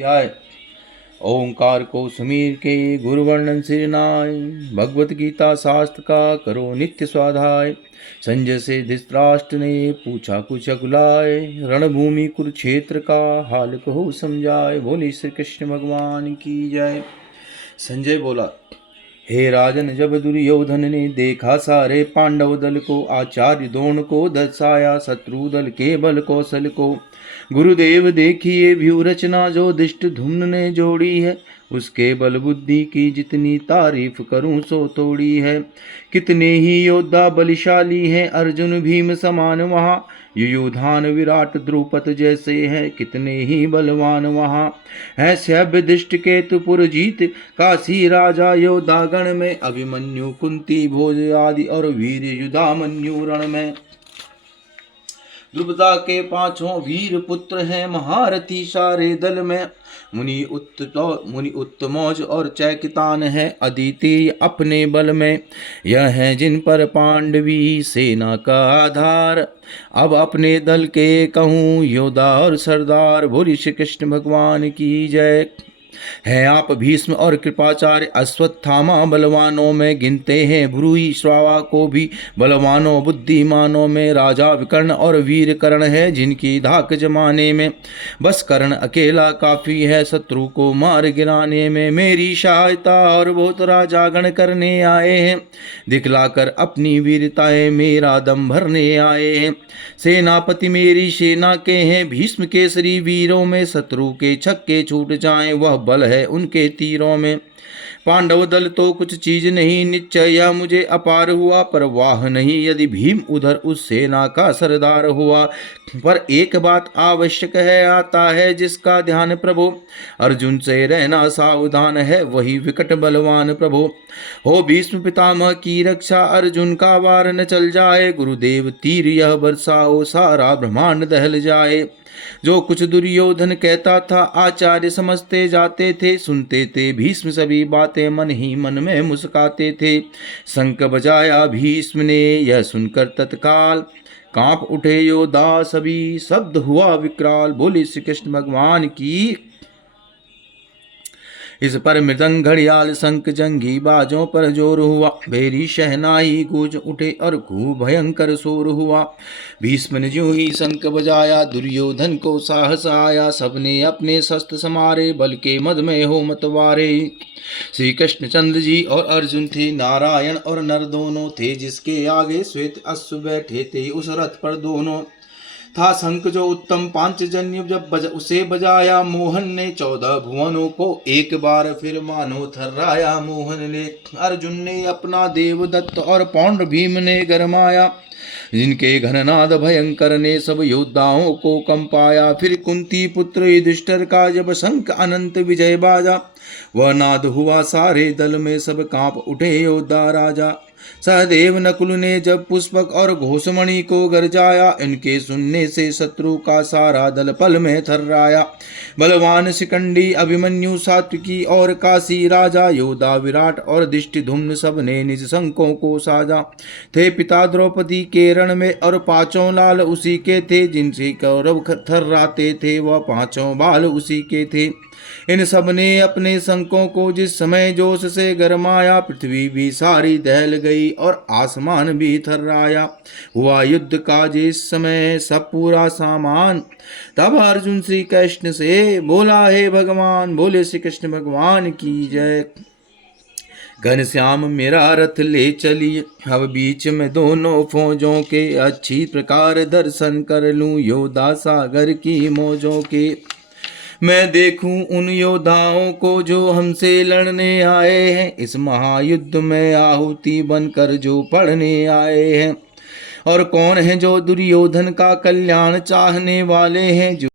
अध्याय। ओंकार को सुमीर के गुरु वर्णन सिर नाय, भगवत गीता शास्त्र का करो नित्य स्वाध्याय। संजय से धृतराष्ट्र ने पूछा कुछ अकुलाय, रणभूमि कुरुक्षेत्र का हाल कहो समझाए। बोली श्री कृष्ण भगवान की जय। संजय बोला, हे राजन, जब दुर्योधन ने देखा सारे पांडव दल को, आचार्य द्रोण को दर्शाया शत्रु दल के बल कौशल को। गुरुदेव देखिए व्यू रचना जो दिष्ट धुम्न ने जोड़ी है, उसके बल बुद्धि की जितनी तारीफ करूं सो तोड़ी है। कितने ही योद्धा बलिशाली हैं, अर्जुन भीम समान वहाँ, युयुधान विराट द्रुपद जैसे हैं, कितने ही बलवान वहाँ है। सभ्य दिष्ट केतुपुर जीत, काशी राजा योद्धा गण में, अभिमन्यु कुंती भोज आदि और वीर युधामन्यु रण में। द्रुपदा के पांचों वीर पुत्र हैं, महारथी सारे दल में। मुनि उत्तमौज और चैकितान है, अदिति अपने बल में। यह है जिन पर पांडवी सेना का आधार, अब अपने दल के कहूँ योद्धा और सरदार। बोली श्री कृष्ण भगवान की जय। है आप भीष्म और कृपाचार्य, अश्वत्थामा बलवानों में गिनते हैं, भ्रूहि श्रावा को भी बलवानों बुद्धिमानों में। राजा विकर्ण और वीर कर्ण है, जिनकी धाक जमाने में, बस कर्ण अकेला काफी है शत्रु को मार गिराने में। मेरी सहायता और बहुत राजा गण करने आए हैं, दिखलाकर अपनी वीरताएं मेरा दम भरने आए हैं। सेनापति मेरी सेना के हैं, भीष्म केसरी वीरों में, शत्रु के छक्के छूट जाएं वह बल है उनके तीरों में। पांडव दल तो कुछ चीज नहीं, निश्चय यह मुझे अपार हुआ, पर वाह नहीं यदि भीम उधर उस सेना का सरदार हुआ। पर एक बात आवश्यक है, आता है जिसका ध्यान प्रभु, अर्जुन से रहना सावधान है वही विकट बलवान प्रभु। हो भीष्म पितामह की रक्षा, अर्जुन का वार न चल जाए, गुरुदेव तीर यह बरसाओ सारा ब्रह्मांड दहल जाए। जो कुछ दुर्योधन कहता था आचार्य समझते जाते थे, सुनते थे भीष्म सभी बातें मन ही मन में मुस्काते थे। शंख बजाया भीष्म ने यह सुनकर तत्काल, कांप उठे योद्धा सभी शब्द हुआ विकराल। बोली श्री कृष्ण भगवान की। इस पर मृदंग घड़ियाल शंख जंगी बाजों पर जोर हुआ, भेरी शहनाई गूंज उठे और खूब भयंकर शोर हुआ। भीष्म ने ज्यों ही शंख बजाया, दुर्योधन को साहस आया, सबने अपने शस्त्र समारे, बल के मद में हो मतवारे। श्री कृष्ण चंद्र जी और अर्जुन थे, नारायण और नर दोनों थे, जिसके आगे श्वेत अश्व बैठे थे उस रथ पर दोनों। था शंख जो उत्तम पांचजन्य, जब उसे बजाया मोहन ने, 14 भुवनों को एक बार फिर मानो थर्राया मोहन ने। अर्जुन ने अपना देवदत्त और पौंड्र भीम ने गरमाया, जिनके घननाद भयंकर ने सब योद्धाओं को कंपाया। फिर कुंती पुत्र युधिष्ठिर का जब शंख अनंत विजय बाजा, वह नाद हुआ सारे दल में, सब कांप उठे योद्धा राजा। सहदेव नकुल ने जब पुष्पक और घोषमणि को गरजाया, इनके सुनने से शत्रु का सारा दल पल में थर्राया। बलवान शिखंडी अभिमन्यु सात्विकी और काशी राजा, योद्धा विराट और दिष्टिधुम्न सब ने निज शंखों को साजा। थे पिता द्रौपदी के रण में और पांचों लाल उसी के थे, जिनसे कौरव थर्राते थे वह पांचों बाल उसी के थे। इन सब ने अपने शंखों को जिस समय जोश से गरमाया, पृथ्वी भी सारी दहल गई और आसमान भी थर्राया। हुआ युद्ध का जिस समय सब पूरा सामान, तब अर्जुन श्री कृष्ण से बोला, हे भगवान। बोले श्री कृष्ण भगवान की जय। घनश्याम मेरा रथ ले चलिए, अब बीच में दोनों फौजों के, अच्छी प्रकार दर्शन कर लूं योद्धा सागर की मौजों के। मैं देखूं उन योद्धाओं को जो हमसे लड़ने आए हैं, इस महायुद्ध में आहुति बनकर जो पढ़ने आए हैं। और कौन है जो दुर्योधन का कल्याण चाहने वाले हैं, जो